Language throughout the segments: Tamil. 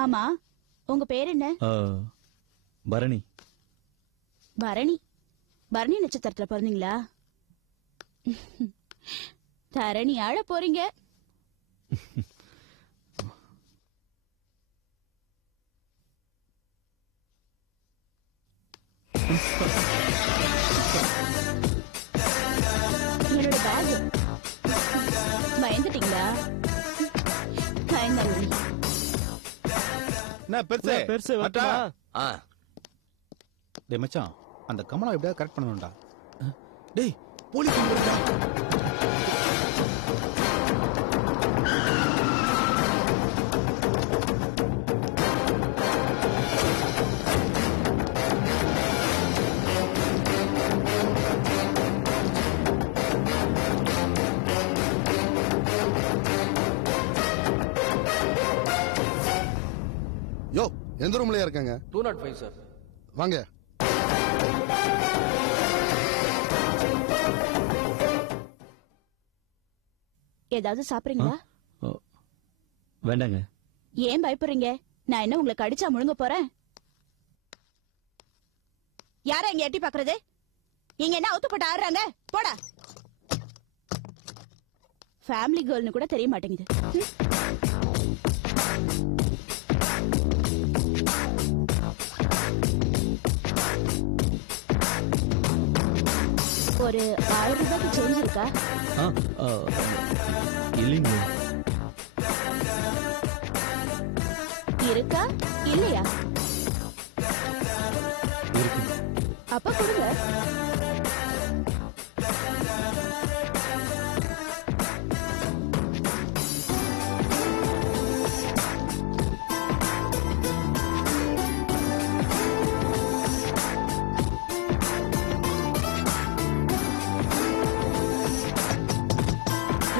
ஆமா, உங்க பேர் என்ன? பரணி. பரணி. பரணி நட்சத்திரத்துல பிறந்தீங்களா? தரணி ஆழ போறீங்க. என்னோட பேக். பயந்துட்டீங்களா? பயந்தாங்க. என்ன பெருசு பெருசு அட்டா. டேய் மச்சான், அந்த கமலா எப்படியாவது கரெக்ட் பண்ணணும்டா. டேய் போலீஸ் வந்துருக்கா. யோ, எந்த ரூம்லயா இருக்காங்க? 205 சார். வாங்க. ஏதாவது சாப்பிடுறீங்களா? வேண்டாங்க. ஏன் பயப்படுறீங்க? நான் என்ன உங்களை கடிச்சா முழுங்க போறேன்? யாரா இங்க எட்டி பாக்குறது? இங்க என்ன அவுத்து போட்டு ஆடுறாங்க? போடா. ஃபேமிலி கேர்ள்னு கூட தெரிய மாட்டேங்குது. ஒரு 1000 ரூபாய்க்கு சேஞ்ச் இருக்கா? இல்லைங்க. இருக்கா இல்லையா? இருக்கு. அப்ப கொடுங்க.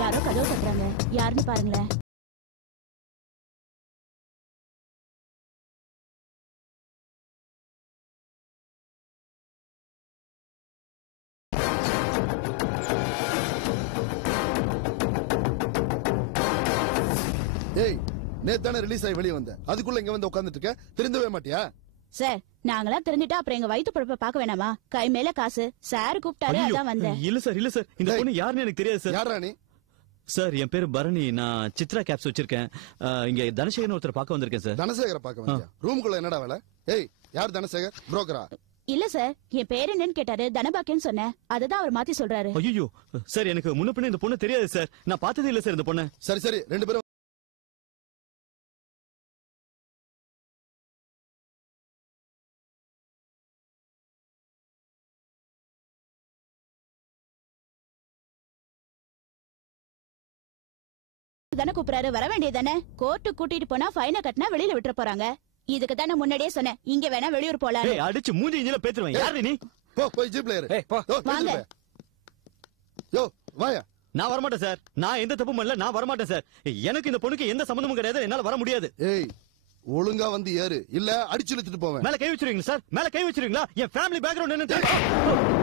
யாரோ கதவு தட்டுறாங்க. யாருன்னு பாருங்களேன். ஏய், நேத்தானே ரிலீஸ் ஆகி வெளியே வந்த, அதுக்குள்ள இங்க வந்து உட்கார்ந்துட்டு இருக்க. திருந்தவே மாட்டியா? சார், நாங்களாம் தெரிஞ்சுட்டா அப்புறம் எங்க வயிற்று பழப்ப பாக்க வேணாமா? கை மேல காசு. சார் கூப்பிட்டாரு, அதான் வந்தேன். இல்ல சார், இல்ல சார், இந்த பொண்ணு யாருன்னு எனக்கு தெரியாது சார். யாரா நீ? சார், என் பேரு பரணி. நான் சித்ரா கேப்ஸ் வச்சிருக்கேன். இங்க தனசேகர் ஒருத்தர் பார்க்க வந்திருக்கேன் சார். தனசேகரை பார்க்க வந்தியா? ரூமுக்குள்ள என்னடா வேலை? ஏய், யார் தனசேகர்? புரோக்கரா? இல்ல சார், என் பேர் என்னன்னு கேட்டாரு. தனபாக்கியன்னு சொன்னேன். அததான் அவர் மாத்தி சொல்றாரு. ஐயோ சார், எனக்கு முன்ன பின்ன இந்த பொண்ணு தெரியாது சார். நான் பார்த்ததே இல்ல சார் இந்த பொண்ணு. சரி சரி, ரெண்டு பேரும் தானே கூப்பிடாரு, வர வேண்டியதானே? கோர்ட்டு கூட்டிட்டு போனா ஃபைனை கட்டினா வெளியில விட்டுற போறாங்க. இதுக்கு தானே முன்னாடியே சொன்னேன், இங்க வேணா வெளியூர் போலாம். அடிச்சு மூஞ்சி இஞ்சில பேத்துருவேன். யாரு நீ? போ, போய் ஜீப்ல ஏறு. வாங்க. யோ, வாயா. நான் வரமாட்டேன் சார். நான் எந்த தப்பும் பண்ணல. நான் வரமாட்டேன் சார். எனக்கு இந்த பொண்ணுக்கு எந்த சம்பந்தமும் கிடையாது. என்னால வர முடியாது. ஏய், ஒழுங்கா வந்து ஏறு, இல்ல அடிச்சு இழுத்துட்டு போவேன். மேல கை வச்சிருவீங்களா சார்? மேல கை வச்சிருவீங்களா? என் ஃபேமிலி பேக்ரவுண்ட் என்ன தெரியும்?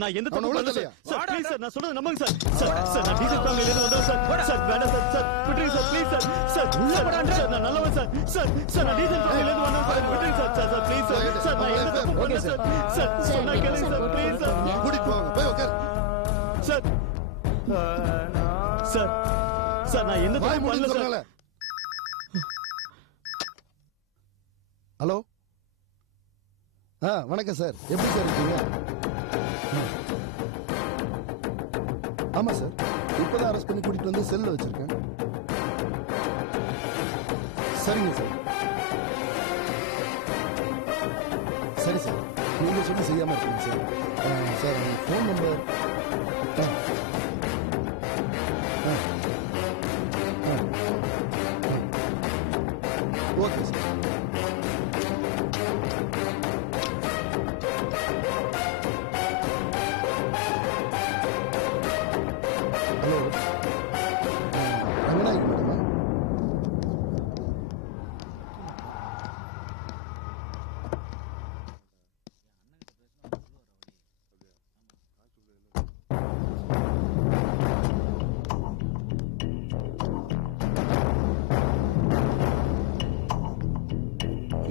நான் எந்த தப்பு பண்ணல சார். சார் ப்ளீஸ் சார், நான் சொல்றது நம்புங்க சார். சார் சார், நான் டீசல் ஃபேமிலில இருந்து வந்தேன் சார். சார் வேண்டாம் சார். சார் விட்டுருங்க சார், ப்ளீஸ் சார். சார் உள்ள போடாதே சார், நான் நல்லவன் சார். சார் சார், நான் டீசல் ஃபேமிலில இருந்து வந்தேன் சார். விட்டுருங்க sir. Sir sir please sir. Sir நான் எந்த தப்பு பண்ணல சார். சார் சொன்னா கேளுங்க சார், ப்ளீஸ் சார். கூட்டிட்டு போங்க, போய் உட்கார். சார் சார் சார், நான் எந்த வாய் தப்பு பண்ணல மூடிட்டு சார். சொன்னால. ஹலோ. வணக்கம் சார், எப்படி சார் இருக்கீங்க? ஆமா சார், இப்பதான் அரெஸ்ட் பண்ணி கூட்டிட்டு வந்து செல்ல வச்சிருக்கேன். சரிங்க சார். சரி சார், நீங்க சொல்லி செய்யாம இருக்கீங்க sir. Sir, phone number. Okay sir.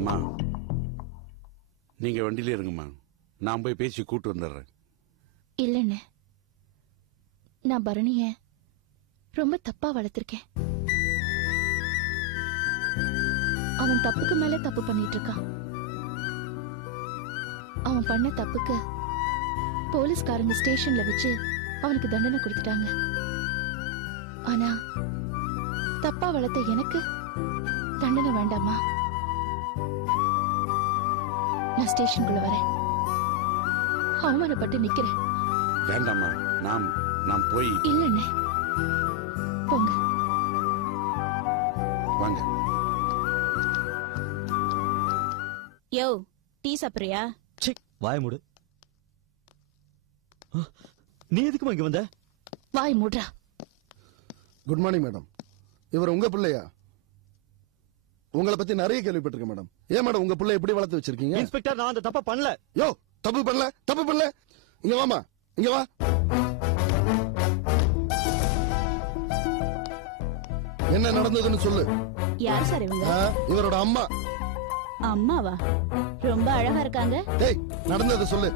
அம்மா நீங்க வண்டியில இருங்கம்மா, நான் போய் பேசி கூட்டு வந்துடுறேன். இல்லன்னு நான் பரணிய ரொம்ப தப்பா வளர்த்திருக்கேன். அவன் தப்புக்கு மேல தப்பு பண்ணிட்டு இருக்கான். அவன் பண்ண தப்புக்கு போலீஸ்காரங்க ஸ்டேஷன்ல வச்சு அவனுக்கு தண்டனை கொடுத்துட்டாங்க. ஆனா தப்பா வளர்த்த எனக்கு தண்டனை வேண்டாமா? நான் ஸ்டேஷனுக்குள்ள வரேன், அவமானப்பட்டு நிக்கிறேன். வேண்டாம்மா, நான் போய். இல்லண்ணே, போங்க. வாங்க. யோ, டீ சாப்பிடுறியா? வாய மூடு. நீ எதுக்குமா இங்க வந்த? வாய் மூடுறா. Good morning madam. இவர் உங்க பிள்ளையா? உங்களை பத்தி நிறைய கேள்விப்பட்டிருக்கேன் மேடம். ஏன் மேடம் உங்க பிள்ளை எப்படி வளர்த்து வச்சிருக்கீங்க? இன்ஸ்பெக்டர், நான் அந்த தப்ப பண்ணல. யோ, தப்பு பண்ணல. இங்க வாமா, இங்க வா. என்ன நடந்ததுன்னு சொல்லு. யார் சார் இவங்க? இவரோட அம்மா. அம்மாவா? ரொம்ப அழகா இருக்காங்க. டேய், நடந்ததை சொல்லு.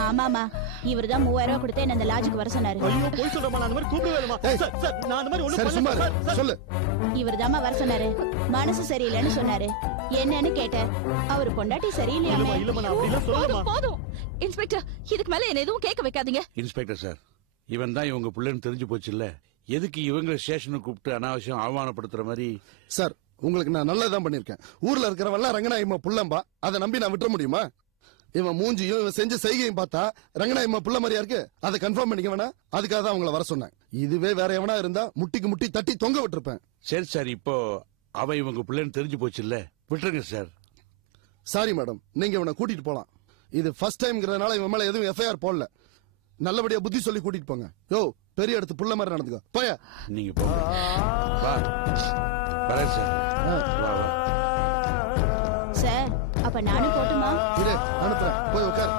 ஆமாமா, இவர்தான் 3000 ரூபாய் கொடுத்து என்ன இந்த லாட்ஜுக்கு வர சொன்னாரு. ஐயோ, போய் சொல்றமா, நான் அந்த மாதிரி கூப்பிடுவேமா? சார் சார், நான் அந்த மாதிரி ஒண்ணும் சரி சும்மா பண்ணல இரு. சார். சொல்லு. இவர்தாம்மா வர சொன்னாரு. மனசு சரியில்லைன்னு சொன்னாரு. என்னன்னு கேட்டேன். அவர் பொண்டாட்டி சரியில்லையாமே. இல்லம்மா, நான் அப்படிலாம் சொல்லலமா. போதும் இன்ஸ்பெக்டர், இதுக்கு மேல என்ன எதுவும் கேட்க வைக்காதீங்க. இன்ஸ்பெக்டர் சார், இவன் தான் இவங்க பிள்ளைன்னு தெரிஞ்சு போச்சு இல்ல, எதுக்கு இவங்க ஸ்டேஷனுக்கு கூப்பிட்டு அனாவசியம் அவமானப்படுத்துற மாதிரி? சார், உங்களுக்கு நான் நல்லதான் பண்ணிருக்கேன். ஊர்ல இருக்கிறவெல்லாம் ரங்கநாயம்மா புள்ளம்பா, அதை நம்பி நான் விட்டுற முடியுமா? இவன் மூஞ்சியும் இவன் செஞ்ச செய்கையும் பார்த்தா ரங்கநாயம்மா புள்ள மாதிரியா இருக்கு. அதை கன்ஃபார்ம் பண்ணிக்க வேணா, அதுக்காக தான் அவங்கள வர சொன்னேன். இதுவே வேற எவனா இருந்தா முட்டிக்கு முட்டி தட்டி தொங்க விட்டுருப்பேன். சரி சார், இப்போ அவன் இவங்க பிள்ளைன்னு தெரிஞ்சு போச்சு இல்ல, விட்டுருங்க சார். சாரி மேடம், நீங்க இவனை கூட்டிட்டு போலாம். இது ஃபர்ஸ்ட் டைம்ங்கிறதுனால இவன் மேல எதுவும் எஃப்ஐஆர் போடல. நல்லபடியா புத்தி சொல்லி கூட்டிட்டு போங்க. யோ, பெரிய இடத்து புள்ள மாதிரி நடந்துக்கோ. போய நீங்க போங்க. வா. வரேன் சார். வா வா. சார், அப்ப நானும் போட்டுமா? இரு, அனுப்புறேன். போய் உட்கார்.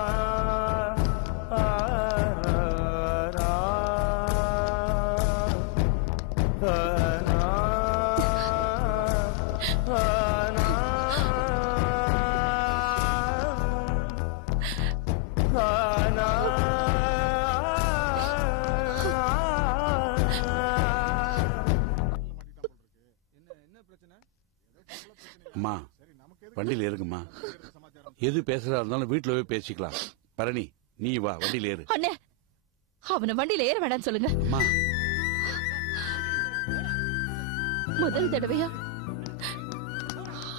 அம்மா, வண்டியில ஏறுங்கம்மா. எது பேசுறதா இருந்தாலும் வீட்டுல போய் பேசிக்கலாம். பரணி, நீ வா, வண்டியில ஏறு. அண்ணே, அவனை வண்டியில ஏற வேண்டாம்னு சொல்லுங்க. அம்மா, முதல் தடவையா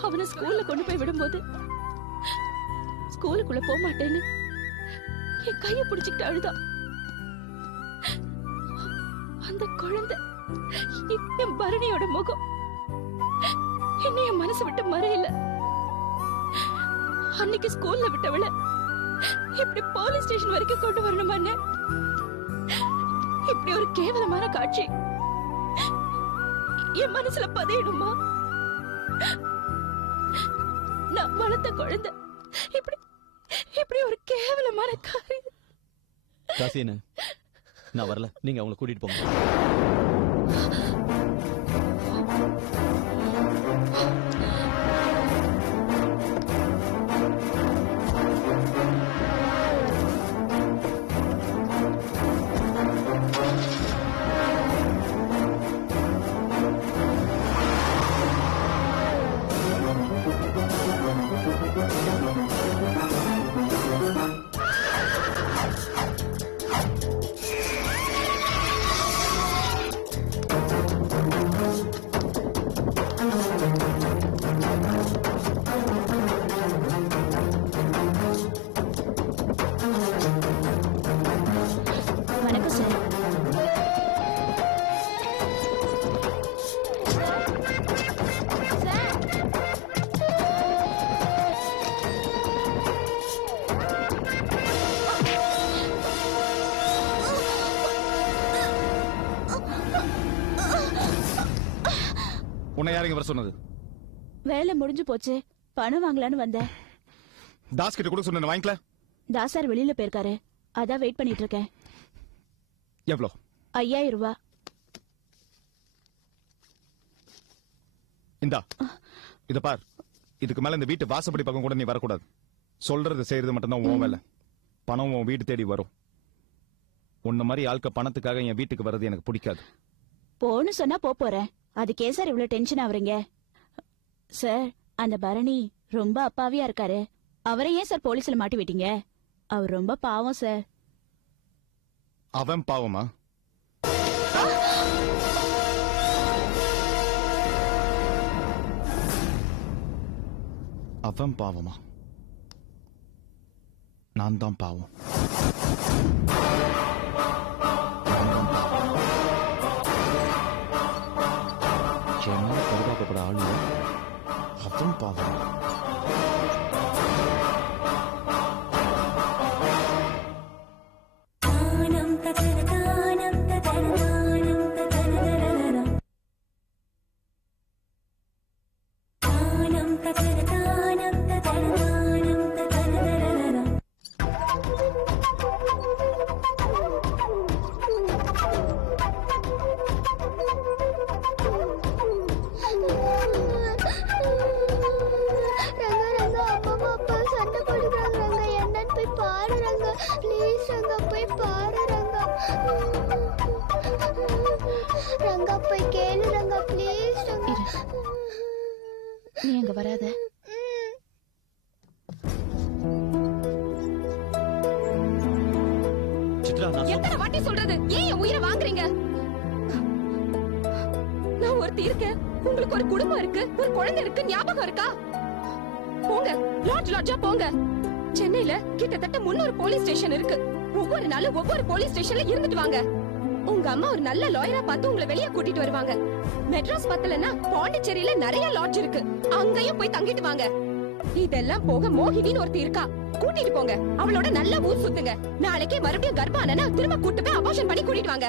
அவனை ஸ்கூல்ல கொண்டு போய் விடும்போது ஸ்கூலுக்குள்ள போக மாட்டேன்னு என் கைய பிடிச்சுக்கிட்டு அழுதான். அந்த குழந்தை என் பரணியோட முகம் என்ன என் மனசு விட்டு மறையல. அன்னைக்கு ஸ்கூல்ல விட்டவள இப்படி போலீஸ் ஸ்டேஷன் வரைக்கும் கொண்டு வரணுமான்னு, இப்படி ஒரு கேவலமான காட்சி என் மனசுல பதியிடுமா? நான் வளர்த்த குழந்தை இப்படி இப்படி ஒரு கேவலமான காரியம். காசியண்ணே, நான் வரல, நீங்க அவங்களை கூட்டிட்டு போங்க. வணக்கம் சார். உன்னை யாருங்க வர சொன்னது? வேலை முடிஞ்சு போச்சு, பணம் வாங்கலான்னு வந்தேன். தாஸ் கிட்ட கூட சொன்ன, வாங்கிக்கல. தாஸ் சார் வெளியில போயிருக்காரு, அதான் வெயிட் பண்ணிட்டு இருக்கேன். எவ்வளோ? 5000 ரூபாய். இந்தா, இத பார், இதுக்கு மேல இந்த வீட்டு வாசப்படி பக்கம் கூட நீ வரக்கூடாது. சொல்றது செய்யறது மட்டும்தான் உன் வேலை. பணம் உன் வீடு தேடி வரும். உன்ன மாதிரி ஆட்க பணத்துக்காக என் வீட்டுக்கு வர்றது எனக்கு பிடிக்காது. போன்னு சொன்னா போறேன். அதுக்கே சார் இவ்வளவு டென்ஷன் ஆவறீங்க? சார், அந்த பரணி ரொம்ப அப்பாவியா இருக்காரு. அவரை ஏன் சார் போலீஸ்ல மாட்டி விட்டீங்க? அவர் ரொம்ப பாவம் சார். அவன் பாவமா? அவன் பாவமா? நான் தான் பாவம். என்ன பரிதாபப்பட ஆளு அவன் பாவம். நீ அங்க வராத. சித்ரா, எத்தனை வாட்டி சொல்றது? ஏன் என் உயிரை வாங்குறீங்க? நான் ஒருத்தி இருக்கேன், உங்களுக்கு ஒரு குடும்பம் இருக்கு, ஒரு குழந்தை இருக்கு, ஞாபகம் இருக்கா? போங்க, லாட்ஜா போங்க. சென்னையில கிட்டத்தட்ட 300 போலீஸ் ஸ்டேஷன் இருக்கு. ஒவ்வொரு நாளும் ஒவ்வொரு போலீஸ் ஸ்டேஷன்ல இருந்துட்டு வாங்க. உங்க அம்மா ஒரு நல்ல லாயரா பார்த்து உங்களை வெளியே கூட்டிட்டு வருவாங்க. மெட்ராஸ் பத்தலன்னா பாண்டிச்சேரியில நிறைய லாட்ஜ் இருக்கு, அங்கேயும் போய் தங்கிட்டு வாங்க. இதெல்லாம் போக மோகினின்னு ஒருத்தி இருக்கா, கூட்டிட்டு போங்க. அவளோட நல்ல ஊர் சுத்துங்க. நாளைக்கே மறுபடியும் கர்ப்பானா திரும்ப கூட்டு போய் அபார்ஷன் பண்ணி கூட்டிட்டு வாங்க.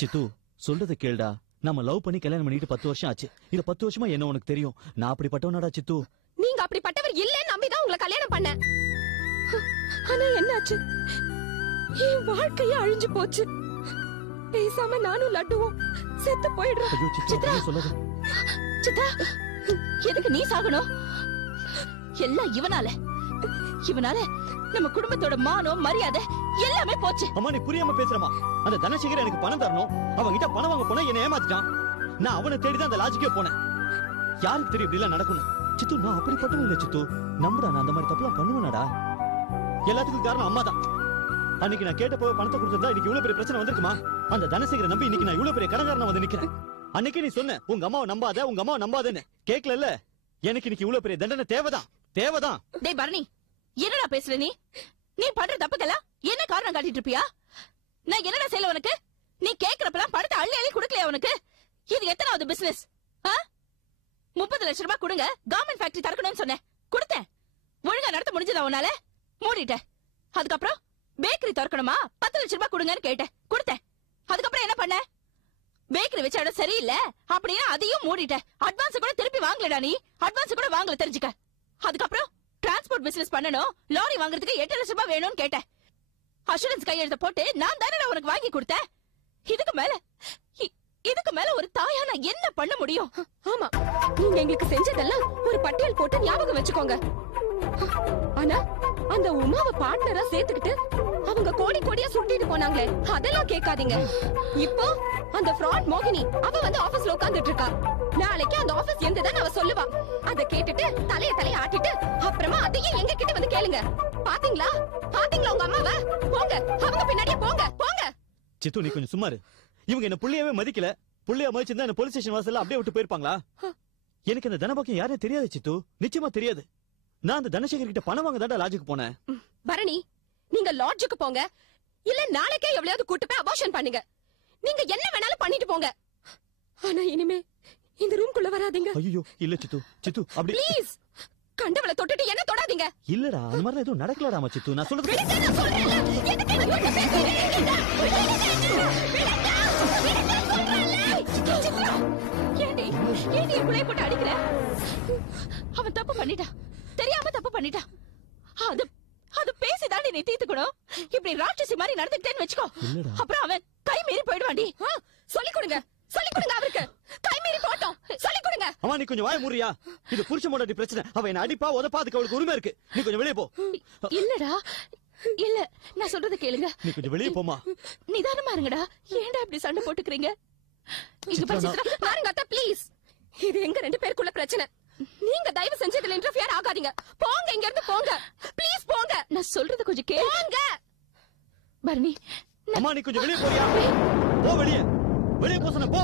சித்து, சொல்றத கேளுடா. நம்ம லவ் பண்ணி கல்யாணம் பண்ணிட்டு 10 வருஷம் ஆச்சு. இது 10 வருஷமா என்ன உனக்கு தெரியும். நான் அப்படிப்பட்டவனாடா சித்து. நீங்க அப்படிப்பட்டவர் இல்லன்னு நம்பிதான் உங்களை கல்யாணம் பண்ண. ஆனா என்னாச்சு? என் வாழ்க்கையே அழிஞ்சு போச்சு. பேசாம நானும் லட்டுவும் செத்து போயிடுறோம். ஐயோ சித்ரா, சொல்லாத. சித்ரா, எதுக்கு நீ சாகணும்? எல்லாம் இவனால நம்ம குடும்பத்தோட மானம் மரியாதை எல்லாமே போச்சு. அம்மா, நீ புரியாம பேசுறமா? அந்த தனசேகர் எனக்கு பணம் தரணும். அவன் கிட்ட பணம் வாங்க போனா என்ன ஏமாத்திட்டான். நான் அவனை தேடிதான் அந்த லாஜிக்கே போனேன். யாருக்கு தெரியும் இப்படி எல்லாம் நடக்கணும்? சித்து, நான் அப்படிப்பட்டவன் இல்ல சித்து. நம்புடா, நான் அந்த மாதிரி தப்புலாம் பண்ணுவேனாடா. எல்லாத்துக்கும் காரணம் அம்மா தான். அன்னைக்கு நான் கேட்ட போய் பணத்தை கொடுத்ததா இன்னைக்கு இவ்வளவு பெரிய பிரச்சனை வந்திருக்குமா? அந்த தனசேகரை நம்பி இன்னைக்கு நான் இவ்வளவு பெரிய கடன்காரனா வந்து நிக்கிறேன். அன்னைக்கு நீ சொன்ன உங்க அம்மாவை நம்பாதன்னு கேட்கல. எனக்கு இன்னைக்கு இவ்வளவு பெரிய தண்டனை தேவைதான். டேய் பரணி, என்னடா பேசுற நீ? நீ பண்ற தப்புக்கெல்லாம் என்ன காரணம் காட்டிட்டு இருப்பியா? நான் என்னடா செய்யல உனக்கு? நீ கேக்குறப்பெல்லாம் பணத்தை அள்ளி கொடுக்கலையா உனக்கு? இது எத்தனாவது பிசினஸ்? 30 லட்சம் ரூபாய் கொடுங்க, கவர்மெண்ட் ஃபேக்டரி திறக்கணும்னு சொன்னேன், கொடுத்தேன். ஒழுங்கா நடத்த முடிஞ்சதா உன்னால? மூடிட்டேன். அதுக்கப்புறம் பேக்கரி திறக்கணுமா, 10 லட்சம் ரூபாய் கொடுங்கன்னு கேட்டேன், கொடுத்தேன். அதுக்கப்புறம் என்ன பண்ண? பேக்கரி வச்ச இடம் சரியில்லை அப்படின்னா அதையும் மூடிட்டேன். அட்வான்ஸ் கூட திருப்பி வாங்கலடா நீ. அட்வான்ஸ் கூட வாங்கல, தெரிஞ்சுக்க. அதுக்கப்புறம் டிரான்ஸ்போர்ட் பிசினஸ் பண்ணணும், லாரி வாங்குறதுக்கு 8 லட்சம் ரூபாய் வேணும்னு கேட்டேன். அஷூரன்ஸ் கையெழுத்த போட்டு நான் தானே உனக்கு வாங்கி கொடுத்தேன். இதுக்கு மேல ஒரு தாயா நான் என்ன பண்ண முடியும்? ஆமா, நீங்க எங்களுக்கு செஞ்சதெல்லாம் ஒரு பட்டியல் போட்டு ஞாபகம் வச்சுக்கோங்க. ஆனா அந்த உமாவை பார்ட்னரா சேர்த்துக்கிட்டு அவங்க கோடியா சுட்டிட்டு போனாங்களே, அதெல்லாம் கேட்காதீங்க. இப்போ அந்த ஃப்ராட் மோகினி அவ வந்து ஆபீஸ்ல உட்கார்ந்துட்டு இருக்கா. நாளைக்கு அந்த ஆபீஸ் எந்ததான் அவ சொல்லுவா. அத கேட்டுட்டு தலைய ஆட்டிட்டு அப்புறமா அதையும் எங்க கிட்ட வந்து கேளுங்க. பாத்தீங்களா உங்க அம்மாவை? போங்க, அவங்க பின்னாடியே போங்க. சித்து, நீ கொஞ்சம் சும்மாரு. இவங்க என்ன புள்ளையாவே மதிக்கல. புள்ளையா மதிச்சிருந்தா என்ன போலீஸ் ஸ்டேஷன் வாசல்ல அப்படியே விட்டு போயிருப்பாங்களா? எனக்கு அந்த தனபாக்கியம் யாரும் தெரியாது சித்து, நிச்சயமா தெரியாது. நான் அந்த தனசேகர் கிட்ட பணம் வாங்க தான் லாட்ஜுக்கு போனேன். பரணி, நீங்க லாட்ஜுக்கு போங்க, இல்ல நாளைக்கே எவ்வளவு கூட்டு போய் அபார்ஷன் பண்ணுங்க. நீங்க என்ன வேணாலும் பண்ணிட்டு போங்க. ஆனா இனிமே இந்த ரூம்குள்ள வராதீங்க. ஐயோ இல்ல சித்து அப்படி ப்ளீஸ். கண்டவளை தொட்டுட்டு என்ன தொடாதீங்க. இல்லடா, அந்த மாதிரி எதுவும் நடக்கலடா சித்து. நான் சொல்றது போட்டு அடிக்கிற. அவன் தப்பு பண்ணிட்டான், தெரியாம தப்பு பண்ணிட்டான். அது பேசிதான் நீ தீர்த்துக்கணும். இப்படி ராட்சசி மாதிரி நடந்துட்டேன்னு வச்சுக்கோ, அப்புறம் அவன் கை மீறி போயிடுவாண்டி. சொல்லிக் கொடுங்க அவருக்கு. கை மீறி போட்டோம் சொல்லி கொடுங்க. அம்மா நீ கொஞ்சம் வாய மூறியா? இது புருஷன் பொண்டாட்டி பிரச்சனை. அவ என்ன அடிப்பா உதப்பா, அதுக்கு அவளுக்கு உரிமை இருக்கு. நீ கொஞ்சம் வெளியே போ. இல்லடா இல்ல, நான் சொல்றத கேளுங்க. நீ கொஞ்சம் வெளியே போமா. நிதானமா இருங்கடா. ஏன்டா இப்படி சண்டை போட்டுக்கிறீங்க? இங்க பாரு சித்ரா, பாருங்க அத்தை ப்ளீஸ். இது எங்க ரெண்டு பேருக்குள்ள பிரச்சனை. நீங்க தயவு செஞ்சு இதுல இன்டர்ஃபியர் ஆகாதீங்க. போங்க இங்க இருந்து போங்க. ப்ளீஸ் போங்க. நான் சொல்றத கொஞ்சம் கேளுங்க. பரணி, அம்மா நீ கொஞ்சம் வெளியே போறியா? போ வெளியே. வெளியே போ சொன்ன போ.